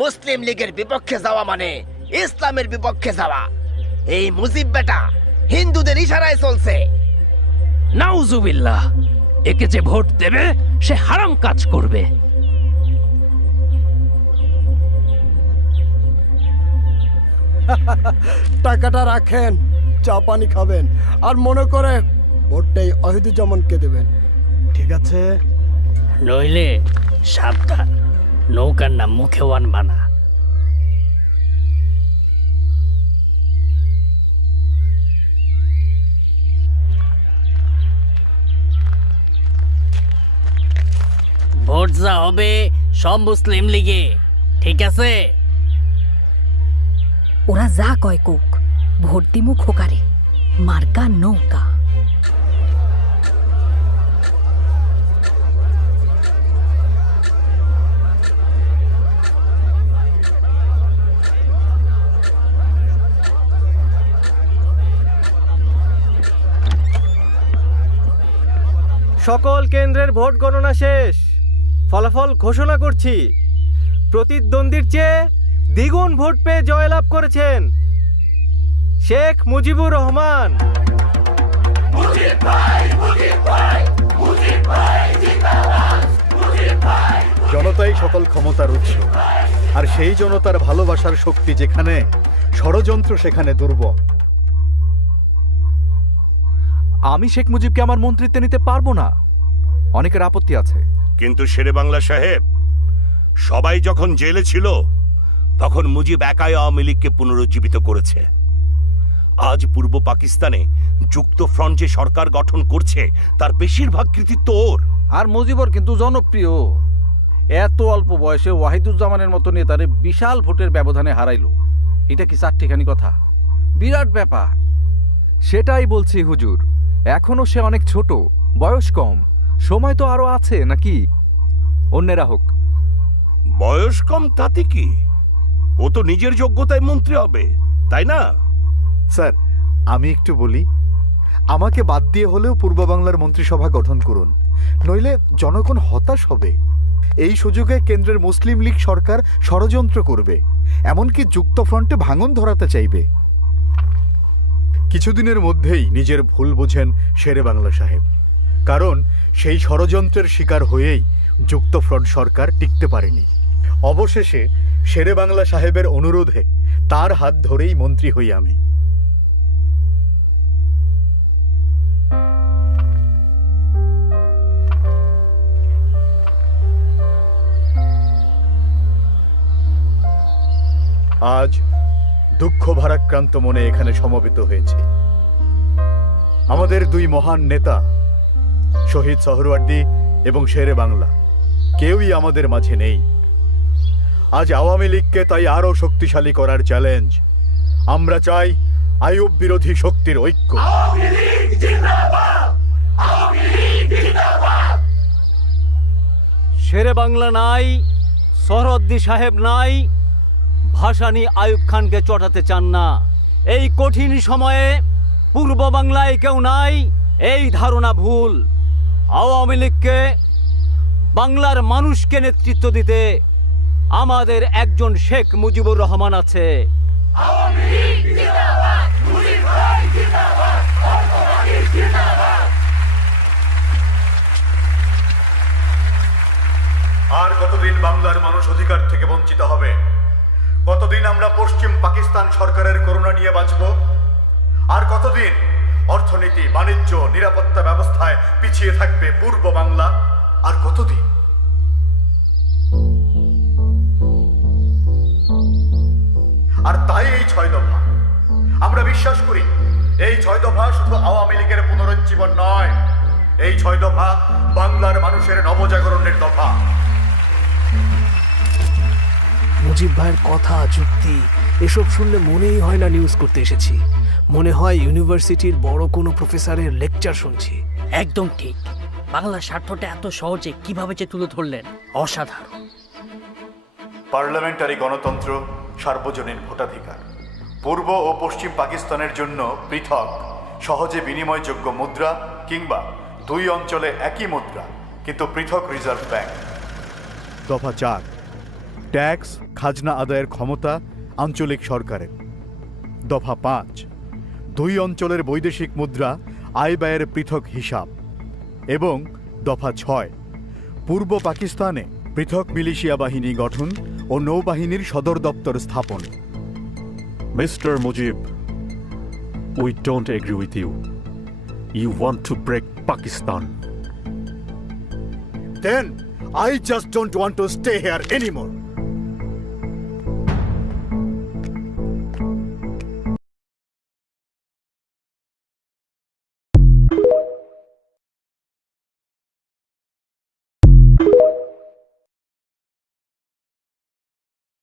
মুসলিম লীগের বিপক্ষে যাওয়া মানে ইসলামের বিপক্ষে যাওয়া। এই মুজিব বেটা হিন্দুদের ইশারায় চলছে। নাউজুবিল্লাহ, একে যে ভোট দেবে সে হারাম কাজ করবে। টাকাটা রাখেন, চা পানি খাবেন, আর মনে করে ভোটটাই অহিদুজ্জামানকে দেবেন, ঠিক আছে? নইলে সাবধান, নৌকার নাম মুখে আনবা না। ভোট যা হবে সব মুসলিম লীগে, ঠিক আছে? ওরা যা কয় কোক, ভোট দিমু খোকারে, মার্কা নৌকা। সকল কেন্দ্রের ভোট গণনা শেষ। ফলাফল ঘোষণা করছি। প্রতিদ্বন্দ্বীর চেয়ে দ্বিগুণ ভোট পেয়ে জয়লাভ করেছেন শেখ মুজিবুর রহমান। জনতাই সকল ক্ষমতার উৎস, আর সেই জনতার ভালোবাসার শক্তি যেখানে, ষড়যন্ত্র সেখানে দুর্বল। আমি শেখ মুজিবকে আমার মন্ত্রিত্বে নিতে পারবো না, অনেকের আপত্তি আছে। কিন্তু শেরে বাংলা সাহেব, সবাই যখন জেলে ছিল তখন মুজিব একাই আওয়ামী লীগকে পুনরুজ্জীবিত করেছে। আজ পূর্ব পাকিস্তানে যুক্ত ফ্রন্ট যে সরকার গঠন করছে তার বেশিরভাগ কৃতিত্ব ওর। আর মুজিবর কিন্তু জনপ্রিয়। এত অল্প বয়সে ওয়াহিদুজ্জামানের মতো নেতারে বিশাল ভোটের ব্যবধানে হারাইলো, এটা কি চারটিখানি কথা? বিরাট ব্যাপার। সেটাই বলছি হুজুর, এখনো সে অনেক ছোট, বয়স কম, সময় তো আরো আছে নাকি? অন্যেরা হোক। বয়স কম তাতে কি, ও তো নিজের যোগ্যতায় মন্ত্রী হবে, তাই না? স্যার, আমি একটু বলি, আমাকে বাদ দিয়ে হলেও পূর্ব বাংলার মন্ত্রিসভা গঠন করুন, নইলে জনগণ হতাশ হবে। এই সুযোগে কেন্দ্রের মুসলিম লীগ সরকার ষড়যন্ত্র করবে, এমনকি যুক্ত ফ্রন্টে ভাঙন ধরাতে চাইবে। কিছুদিনের মধ্যেই নিজের ভুল বোঝেন শেরে বাংলা সাহেব, কারণ সেই ষড়যন্ত্রের শিকার হয়েই যুক্ত ফ্রন্ট সরকার টিকতে পারেনি। অবশেষে শেরে বাংলা সাহেবের অনুরোধে তার হাত ধরেই মন্ত্রী হই আমি। আজ দুঃখ ভারাক্রান্ত মনে এখানে সমবেত হয়েছে। আমাদের দুই মহান নেতা শহীদ সোহরাওয়ার্দী এবং শেরে বাংলা কেউই আমাদের মাঝে নেই। আজ আওয়ামী লীগকে তাই আরো শক্তিশালী করার চ্যালেঞ্জ। আমরা চাই আইয়ুব বিরোধী শক্তির ঐক্য। শেরে বাংলা নাই, সোহরাওয়ার্দী সাহেব নাই, ভাসানী আইয়ুব খানকে চটাতে চান না। এই কঠিন সময়ে পূর্ব বাংলায় কেউ নাই, এই ধারণা ভুল। আওয়ামী লীগকে, বাংলার মানুষকে নেতৃত্ব দিতে আমাদের একজন শেখ মুজিবুর রহমান আছে। আর কতদিন বাংলার মানুষ অধিকার থেকে বঞ্চিত হবে? কতদিন আমরা পশ্চিম পাকিস্তান সরকারের করুণা নিয়ে বাঁচব? আর কতদিন অর্থনীতি, বাণিজ্য, নিরাপত্তা ব্যবস্থায় পিছিয়ে থাকবে পূর্ব বাংলা? আর কতদিন? আর তাই এই 6 দফা, আমরা বিশ্বাস করি এই 6 দফা শুধু আওয়ামী লীগের পুনরুজ্জীবন নয়, এই 6 দফা বাংলার মানুষের নবজাগরণের দফা। মুজিব ভাইয়ের কথা, যুক্তি এসব শুনলে মনেই হয় না নিউজ করতে এসেছি, মনে হয় ইউনিভার্সিটির বড় কোনো প্রফেসরের লেকচার শুনছি। একদম ঠিক। বাংলার স্বার্থটা এত সহজে কিভাবে যে তুলে ধরলেন, অসাধারণ। পার্লামেন্টারি গণতন্ত্র, সার্বজনীন ভোটাধিকার, পূর্ব ও পশ্চিম পাকিস্তানের জন্য পৃথক সহজে বিনিময়যোগ্য মুদ্রা, কিংবা দুই অঞ্চলে একই মুদ্রা কিন্তু পৃথক রিজার্ভ ব্যাংক। দফা 4, ট্যাক্স, খাজনা আদায়ের ক্ষমতা আঞ্চলিক সরকারের। দফা 5, 2 অঞ্চলের বৈদেশিক মুদ্রা আয় ব্যয়ের পৃথক হিসাব। এবং দফা 6, পূর্ব পাকিস্তানে পৃথক মিলিশিয়া বাহিনী গঠন ও নৌবাহিনীর সদর দপ্তর স্থাপন। Mr. Mujib, we don't agree with you. You want to break Pakistan. Then I just don't want to stay here anymore.